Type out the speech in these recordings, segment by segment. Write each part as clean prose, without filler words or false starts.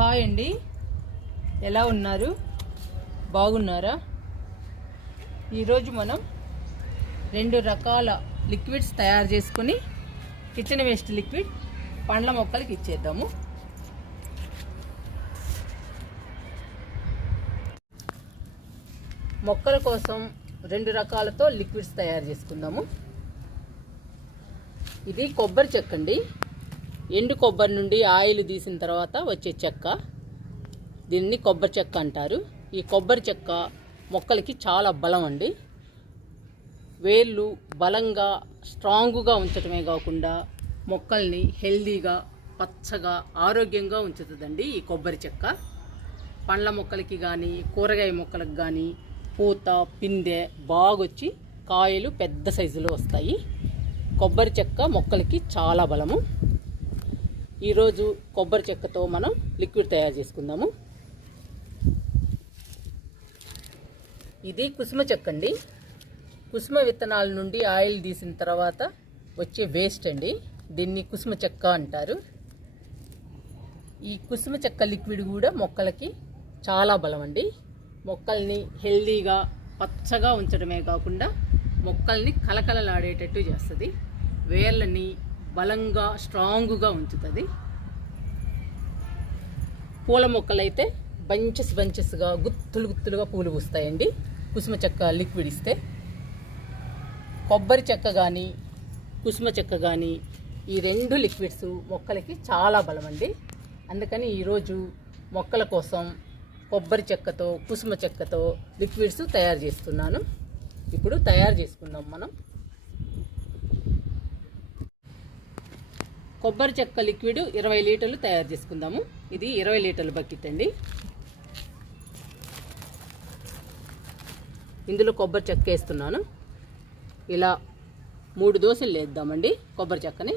Hi అండి, ఎలా ఉన్నారు? బాగున్నారా? ఈరోజు మనం 2 రకాల లిక్విడ్స్ తయారు చేసుకుని కిచెన్ వేస్ట్ లిక్విడ్ పండ్ల మొక్కలకి ఇచ్చేద్దాము. మొక్కల కోసం 2 రకాలతో లిక్విడ్స్ తయారు చేసుకుందాము. ఇది కొబ్బరి చెక్క అండి. ఎండు కొబ్బరి నుండి ఆయిల్ తీసిన తర్వాత వచ్చే చెక్క, దీన్ని కొబ్బరి చెక్క అంటారు. ఈ కొబ్బరి చెక్క మొక్కలకి చాలా బలం అండి. వేళ్ళు బలంగా స్ట్రాంగ్గా ఉంచడమే కాకుండా మొక్కల్ని హెల్దీగా పచ్చగా ఆరోగ్యంగా ఉంచుతుందండి ఈ కొబ్బరి చెక్క. పండ్ల మొక్కలకి కానీ కూరగాయ మొక్కలకు కానీ పూత పిందె బాగొచ్చి కాయలు పెద్ద సైజులో వస్తాయి. కొబ్బరి చెక్క మొక్కలకి చాలా బలము. ఈరోజు కొబ్బరి చెక్కతో మనం లిక్విడ్ తయారు చేసుకుందాము. ఇది కుసుమ చెక్క అండి. కుసుమ విత్తనాల నుండి ఆయిల్ తీసిన తర్వాత వచ్చే వేస్ట్ అండి. దీన్ని కుసుమ చెక్క అంటారు. ఈ కుసుమ చెక్క లిక్విడ్ కూడా మొక్కలకి చాలా బలం అండి. మొక్కల్ని హెల్దీగా పచ్చగా ఉంచడమే కాకుండా మొక్కల్ని కలకలలాడేటట్టు చేస్తుంది. వేర్లని బలంగా స్ట్రాంగ్గా ఉంచుతుంది. పూల మొక్కలైతే బంచెస్గా గుత్తులుగా పూలు పూస్తాయండి కుసుమ చెక్క లిక్విడ్ ఇస్తే. కొబ్బరి చెక్క కానీ కుసుమ చెక్క కానీ ఈ 2 లిక్విడ్స్ మొక్కలకి చాలా బలం అండి. అందుకని ఈరోజు మొక్కల కోసం కొబ్బరి చెక్కతో కుసుమ చెక్కతో లిక్విడ్స్ తయారు చేస్తున్నాను. ఇప్పుడు తయారు చేసుకుందాం మనం. కొబ్బరి చెక్క లిక్విడ్ 20 లీటర్లు తయారు చేసుకుందాము. ఇది 20 లీటర్ల బకెట్ అండి. ఇందులో కొబ్బరి చెక్క వేస్తున్నాను. ఇలా 3 దోసెలు వేద్దామండి కొబ్బరి చెక్కని.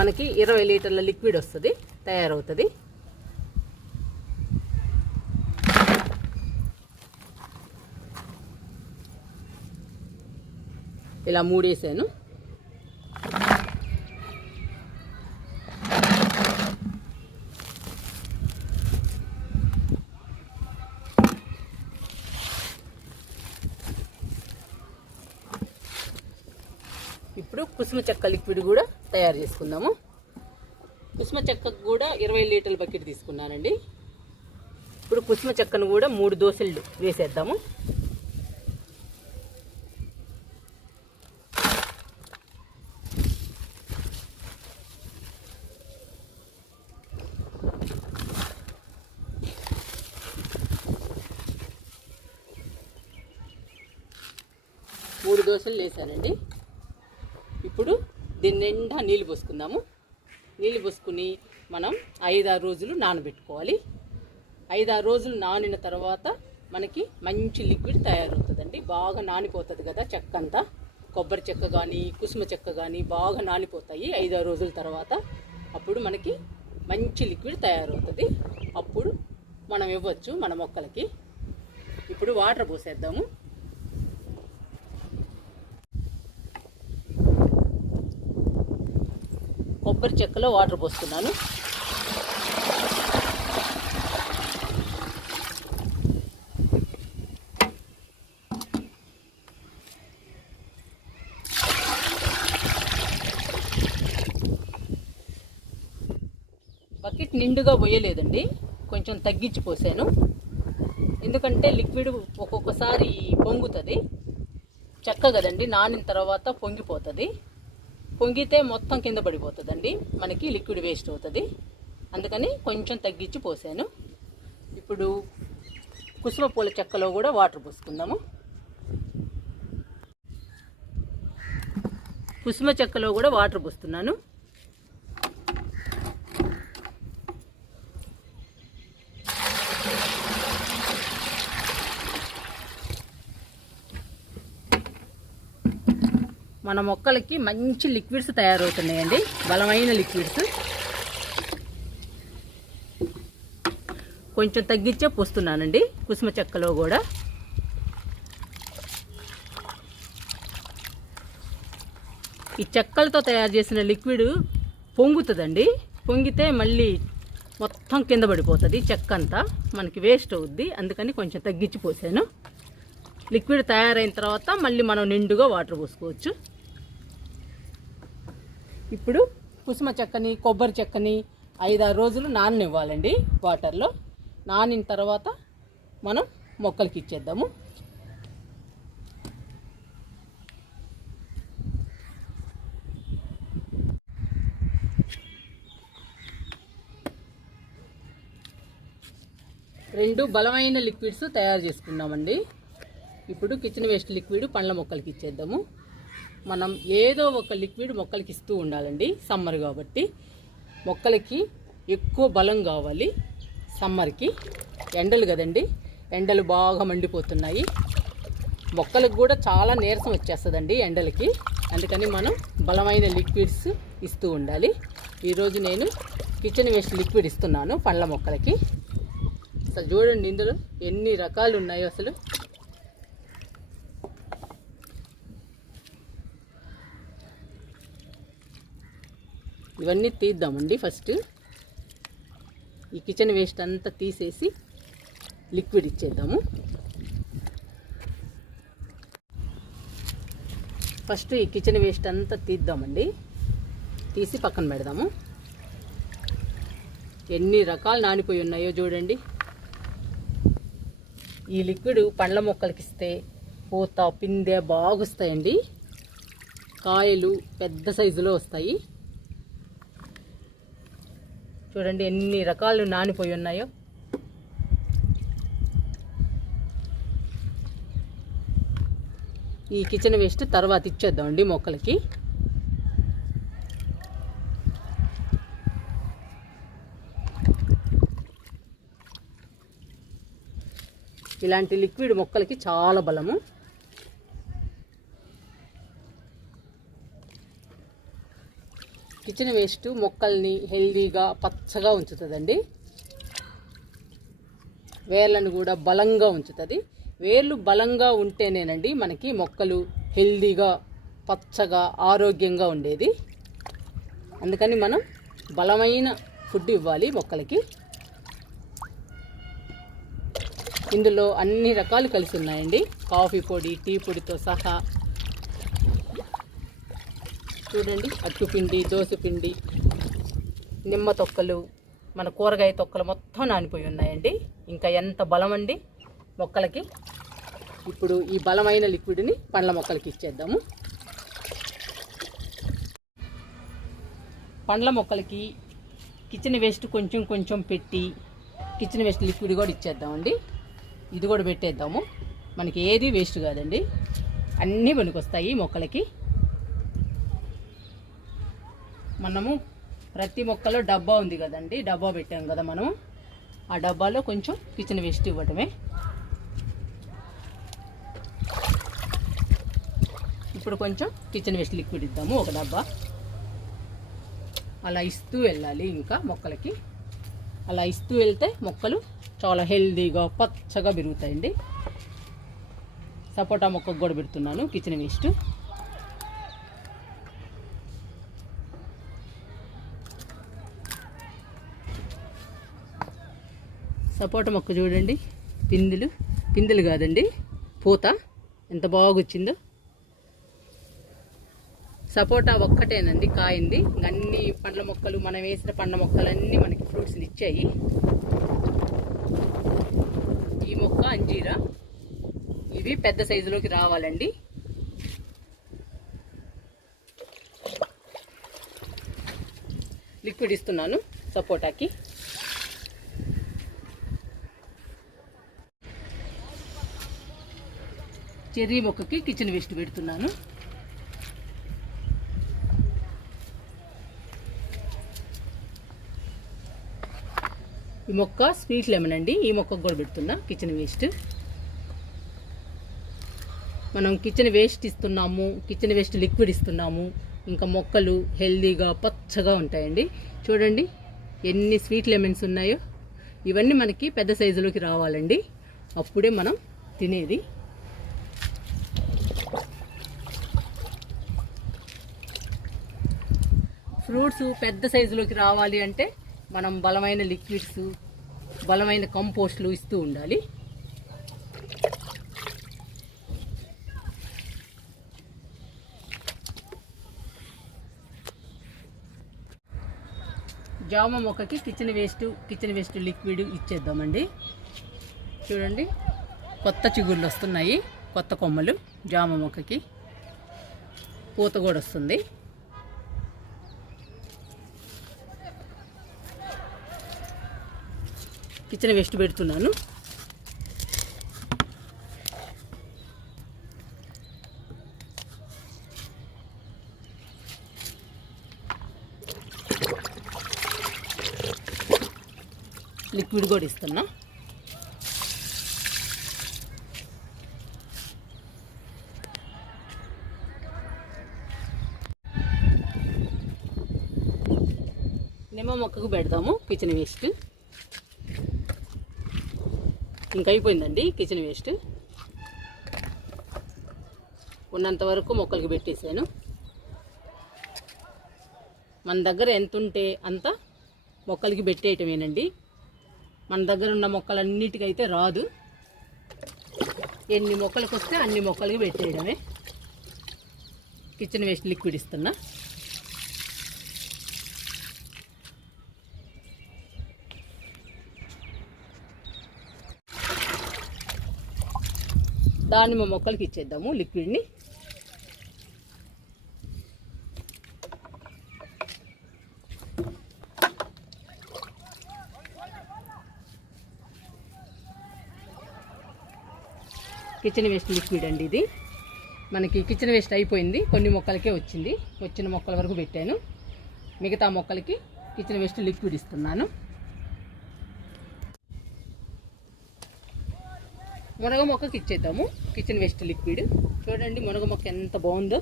మనకి 20 లీటర్ల లిక్విడ్ వస్తుంది, తయారవుతుంది. ఇలా 3 వేసాను. ఇప్పుడు కుసుమ చెక్క లిక్విడ్ కూడా తయారు చేసుకుందాము. కుసుమ చెక్కకు కూడా 20 లీటర్ల బకెట్ తీసుకున్నానండి. ఇప్పుడు కుసుమ చెక్కను కూడా 3 దోసెలు వేసేద్దాము. మూడు దోసెలు వేసానండి. ఇప్పుడు దీని నిండా నీళ్ళు పోసుకుందాము. నీళ్ళు పోసుకుని మనం 5-6 రోజులు నానబెట్టుకోవాలి. 5-6 రోజులు నానిన తర్వాత మనకి మంచి లిక్విడ్ తయారవుతుందండి. బాగా నానిపోతుంది కదా చెక్క అంతా. కొబ్బరి చెక్క కానీ కుసుమ చెక్క కానీ బాగా నానిపోతాయి 5-6 రోజుల తర్వాత. అప్పుడు మనకి మంచి లిక్విడ్ తయారవుతుంది. అప్పుడు మనం ఇవ్వచ్చు మన మొక్కలకి. ఇప్పుడు వాటర్ పోసేద్దాము. కొబ్బరి చెక్కలో వాటర్ పోస్తున్నాను. బకెట్ నిండుగా పోయలేదండి, కొంచెం తగ్గించి పోసాను. ఎందుకంటే లిక్విడ్ ఒక్కొక్కసారి పొంగుతుంది. చెక్క కదండి, నానిన తర్వాత పొంగిపోతుంది. పొంగితే మొత్తం కింద పడిపోతుందండి, మనకి లిక్విడ్ వేస్ట్ అవుతుంది. అందుకని కొంచెం తగ్గించి పోసాను. ఇప్పుడు కుసుమ పూల చెక్కలో కూడా వాటర్ పోసుకుందాము. కుసుమ చెక్కలో కూడా వాటర్ పోస్తున్నాను. మన మొక్కలకి మంచి లిక్విడ్స్ తయారవుతున్నాయండి, బలమైన లిక్విడ్స్. కొంచెం తగ్గించే పోస్తున్నానండి కుసుమ చెక్కలో కూడా. ఈ చెక్కలతో తయారు చేసిన లిక్విడ్ పొంగుతుందండి. పొంగితే మళ్ళీ మొత్తం కింద పడిపోతుంది, చెక్క అంతా మనకి వేస్ట్ అవుద్ది. అందుకని కొంచెం తగ్గించి పోసాను. లిక్విడ్ తయారైన తర్వాత మళ్ళీ మనం నిండుగా వాటర్ పోసుకోవచ్చు. ఇప్పుడు కుసుమ చెక్కని, కొబ్బరి చెక్కని 5-6 రోజులు నాననివ్వాలండి వాటర్లో. నానిన తర్వాత మనం మొక్కలకి ఇచ్చేద్దాము. రెండు బలమైన లిక్విడ్స్ తయారు చేసుకున్నామండి. ఇప్పుడు కిచెన్ వేస్ట్ లిక్విడ్ పండ్ల మొక్కలకి ఇచ్చేద్దాము. మనం ఏదో ఒక లిక్విడ్ మొక్కలకి ఇస్తూ ఉండాలండి. సమ్మర్ కాబట్టి మొక్కలకి ఎక్కువ బలం కావాలి. సమ్మర్కి ఎండలు కదండి, ఎండలు బాగా మండిపోతున్నాయి. మొక్కలకు కూడా చాలా నీరసం వచ్చేస్తుందండి ఎండలకి. అందుకని మనం బలమైన లిక్విడ్స్ ఇస్తూ ఉండాలి. ఈరోజు నేను కిచెన్ వేస్ట్ లిక్విడ్ ఇస్తున్నాను పండ్ల మొక్కలకి. అసలు చూడండి ఇందులో ఎన్ని రకాలు ఉన్నాయో. అసలు ఇవన్నీ తీద్దామండి. ఫస్ట్ ఈ కిచెన్ వేస్ట్ అంతా తీసేసి లిక్విడ్ ఇచ్చేద్దాము. ఫస్ట్ ఈ కిచెన్ వేస్ట్ అంతా తీద్దామండి. తీసి పక్కన పెడదాము. ఎన్ని రకాలు నానిపోయి ఉన్నాయో చూడండి. ఈ లిక్విడ్ పండ్ల మొక్కలకి ఇస్తే పూత, పిందె బాగొస్తాయండి. కాయలు పెద్ద సైజులో వస్తాయి. చూడండి ఎన్ని రకాలు నానిపోయి ఉన్నాయో. ఈ కిచెన్ వేస్ట్ తర్వాత ఇచ్చేద్దామండి మొక్కలకి. ఇలాంటి లిక్విడ్ మొక్కలకి చాలా బలము. కిచెన్ వేస్ట్ మొక్కల్ని హెల్దీగా పచ్చగా ఉంచుతుందండి. వేర్లను కూడా బలంగా ఉంచుతుంది. వేర్లు బలంగా ఉంటేనేనండి మనకి మొక్కలు హెల్దీగా పచ్చగా ఆరోగ్యంగా ఉండేది. అందుకని మనం బలమైన ఫుడ్ ఇవ్వాలి మొక్కలకి. ఇందులో అన్ని రకాలు కలిసి ఉన్నాయండి. కాఫీ పొడి, టీ పొడితో సహా. చూడండి అట్టుపిండి, దోసపిండి, నిమ్మ తొక్కలు, మన కూరగాయ తొక్కలు మొత్తం నానిపోయి ఉన్నాయండి. ఇంకా ఎంత బలం అండి మొక్కలకి. ఇప్పుడు ఈ బలమైన లిక్విడ్ని పండ్ల మొక్కలకి ఇచ్చేద్దాము. పండ్ల మొక్కలకి కిచెన్ వేస్ట్ కొంచెం కొంచెం పెట్టి కిచెన్ వేస్ట్ లిక్విడ్ కూడా ఇచ్చేద్దామండి. ఇది కూడా పెట్టేద్దాము. మనకి ఏది వేస్ట్ కాదండి, అన్నీ పనికొస్తాయి మొక్కలకి. మనము ప్రతి మొక్కలో డబ్బా ఉంది కదండి, డబ్బా పెట్టాం కదా మనం. ఆ డబ్బాలో కొంచెం కిచెన్ వేస్ట్ ఇవ్వటమే. ఇప్పుడు కొంచెం కిచెన్ వేస్ట్ లిక్విడ్ ఇద్దాము, ఒక డబ్బా. అలా ఇస్తూ వెళ్ళాలి ఇంకా మొక్కలకి. అలా ఇస్తూ వెళ్తే మొక్కలు చాలా హెల్దీగా పచ్చగా పెరుగుతాయండి. సపోటా మొక్కకు కూడా పెడుతున్నాను కిచెన్ వేస్ట్. సపోటా మొక్క చూడండి, పిందెలు కాదండి, పూత ఎంత బాగా వచ్చిందో. సపోటా ఒక్కటేనండి కాయింది. అన్ని పండ్ల మొక్కలు, మనం వేసిన పండ్ల మొక్కలన్నీ మనకి ఫ్రూట్స్ని ఇచ్చాయి. ఈ మొక్క అంజీరా, ఇవి పెద్ద సైజులోకి రావాలండి. లిక్విడ్ ఇస్తున్నాను సపోటాకి. చెర్రీ మొక్కకి కిచెన్ వేస్ట్ పెడుతున్నాను. ఈ మొక్క స్వీట్ లెమన్ అండి, ఈ మొక్కకు కూడా పెడుతున్నా కిచెన్ వేస్ట్. మనం కిచెన్ వేస్ట్ ఇస్తున్నాము, కిచెన్ వేస్ట్ లిక్విడ్ ఇస్తున్నాము, ఇంకా మొక్కలు హెల్దీగా పచ్చగా ఉంటాయండి. చూడండి ఎన్ని స్వీట్ లెమన్స్ ఉన్నాయో. ఇవన్నీ మనకి పెద్ద సైజులోకి రావాలండి, అప్పుడే మనం తినేది. ఫ్రూట్స్ పెద్ద సైజులోకి రావాలి అంటే మనం బలమైన లిక్విడ్స్, బలమైన కంపోస్ట్లు ఇస్తూ ఉండాలి. జామ మొక్కకి కిచెన్ వేస్ట్ లిక్విడ్ ఇచ్చేద్దామండి. చూడండి, కొత్త చిగుళ్ళు వస్తున్నాయి, కొత్త కొమ్మలు. జామ మొక్కకి పూత కూడా వస్తుంది. కిచెన్ వేస్ట్ పెడుతున్నాను. లిక్విడ్ కూడా ఇస్తున్నా. నిమ్మ మొక్కకు పెడదాము కిచెన్ వేస్ట్. ఇంకా అయిపోయిందండి కిచెన్ వేస్ట్. ఉన్నంత వరకు మొక్కలకి పెట్టేశాను. మన దగ్గర ఎంత ఉంటే అంత మొక్కలకి పెట్టేయటమేనండి. మన దగ్గర ఉన్న మొక్కలన్నిటికైతే రాదు. ఎన్ని మొక్కలకు వస్తే అన్ని మొక్కలకి పెట్టేయడమే. కిచెన్ వేస్ట్ లిక్విడ్ ఇస్తున్నా. దానిమ్మ మొక్కలకి ఇచ్చేద్దాము లిక్విడ్ని. కిచెన్ వేస్ట్ లిక్విడ్ అండి ఇది. మనకి కిచెన్ వేస్ట్ అయిపోయింది, కొన్ని మొక్కలకే వచ్చింది. వచ్చిన మొక్కల వరకు పెట్టాను. మిగతా మొక్కలకి కిచెన్ వేస్ట్ లిక్విడ్ ఇస్తున్నాను. మునగ మొక్కకి ఇచ్చేద్దాము కిచెన్ వేస్ట్ లిక్విడ్. చూడండి మునగ మొక్క ఎంత బాగుందో.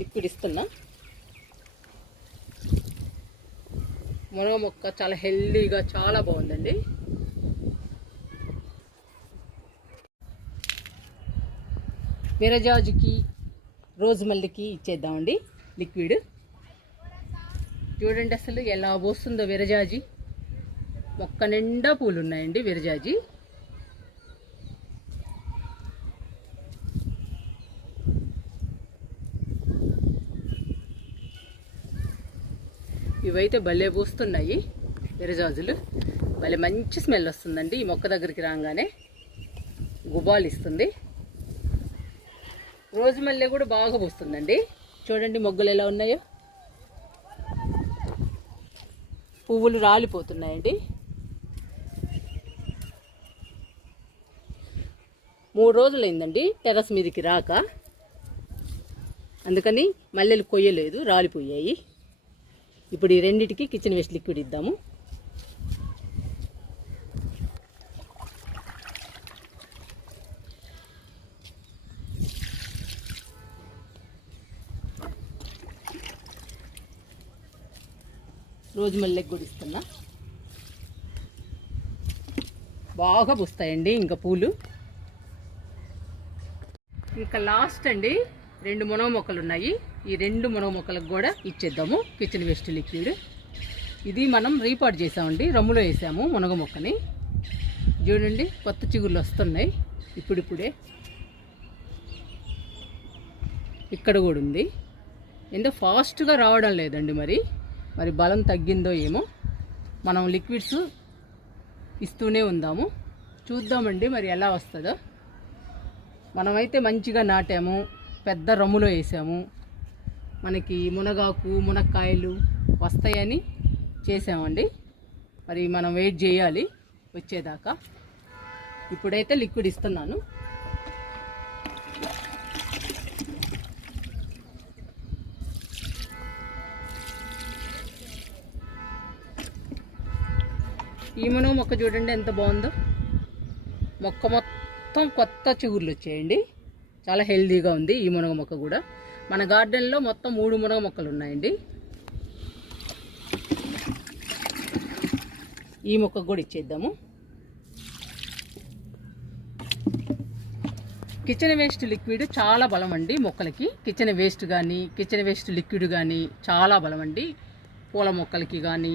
లిక్విడ్ ఇస్తున్నా. మునగ మొక్క చాలా హెల్దీగా చాలా బాగుందండి. విరజాజుకి, రోజు మల్లికి ఇచ్చేద్దామండి లిక్విడ్. చూడండి అసలు ఎలా పోస్తుందో విరజాజి. మొక్క నిండా పూలు ఉన్నాయండి విరజాజి. ఇవైతే భలే పూస్తున్నాయి విరజాజులు. భలే మంచి స్మెల్ వస్తుందండి. ఈ మొక్క దగ్గరికి రాగానే గుబాలు ఇస్తుంది. రోజు మల్లె కూడా బాగా పూస్తుందండి. చూడండి మొగ్గలు ఎలా ఉన్నాయో. పువ్వులు రాలిపోతున్నాయండి. 3 రోజులైందండి టెర్రస్ మీదకి రాక. అందుకని మల్లెలు కొయ్యలేదు, రాలిపోయాయి. ఇప్పుడు ఈ రెండిటికి కిచెన్ వేస్ట్ లిక్విడ్ ఇద్దాము. రోజు మల్లెకి కూడా ఇస్తున్నా. బాగా పూస్తాయండి ఇంకా పూలు. ఇంకా లాస్ట్ అండి 2 మునగ మొక్కలు ఉన్నాయి. ఈ 2 మునగ మొక్కలకు కూడా ఇచ్చేద్దాము కిచెన్ వేస్ట్ లిక్విడ్. ఇది మనం రీపాట్ చేసామండి, రమ్ములో వేసాము మునగ మొక్కని. చూడండి కొత్త చిగుర్లు వస్తున్నాయి ఇప్పుడిప్పుడే. ఇక్కడ కూడా ఉంది. ఎంతో ఫాస్ట్గా రావడం లేదండి. మరి బలం తగ్గిందో ఏమో. మనం లిక్విడ్స్ ఇస్తూనే ఉందాము, చూద్దామండి మరి ఎలా వస్తుందో. మనమైతే మంచిగా నాటాము, పెద్ద రమ్ములో వేసాము. మనకి మునగాకు, మునక్కాయలు వస్తాయని చేసామండి. మరి మనం వెయిట్ చేయాలి వచ్చేదాకా. ఇప్పుడైతే లిక్విడ్ ఇస్తున్నాను. ఈ మునగ మొక్క చూడండి ఎంత బాగుందో. మొక్క మొత్తం కొత్త చిగుర్లు వచ్చాయండి. చాలా హెల్దీగా ఉంది ఈ మునగ మొక్క కూడా. మన గార్డెన్లో మొత్తం 3 మునగ మొక్కలు ఉన్నాయండి. ఈ మొక్కకు కూడా ఇచ్చేద్దాము. కిచెన్ వేస్ట్ లిక్విడ్ చాలా బలం అండి మొక్కలకి. కిచెన్ వేస్ట్ కానీ కిచెన్ వేస్ట్ లిక్విడ్ కానీ చాలా బలం అండి. పూల మొక్కలకి కానీ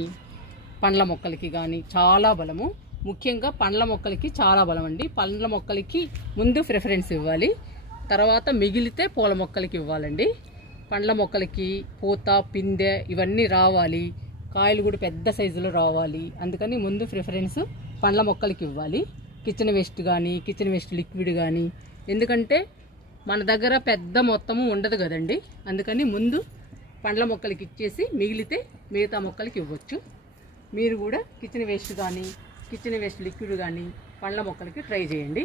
పండ్ల మొక్కలకి కానీ చాలా బలము. ముఖ్యంగా పండ్ల మొక్కలకి చాలా బలం అండి. పండ్ల మొక్కలకి ముందు ప్రిఫరెన్స్ ఇవ్వాలి, తర్వాత మిగిలితే పూల మొక్కలకి ఇవ్వాలండి. పండ్ల మొక్కలకి పూత పిందె ఇవన్నీ రావాలి, కాయలు కూడా పెద్ద సైజులో రావాలి. అందుకని ముందు ప్రిఫరెన్స్ పండ్ల మొక్కలకి ఇవ్వాలి, కిచెన్ వేస్ట్ కానీ కిచెన్ వేస్ట్ లిక్విడ్ కానీ. ఎందుకంటే మన దగ్గర పెద్ద మొత్తము ఉండదు కదండి, అందుకని ముందు పండ్ల మొక్కలకి ఇచ్చేసి మిగిలితే మిగతా మొక్కలకి ఇవ్వచ్చు. మీరు కూడా కిచెన్ వేస్ట్ కానీ కిచెన్ వేస్ట్ లిక్విడ్ కానీ పండ్ల మొక్కలకి ట్రై చేయండి.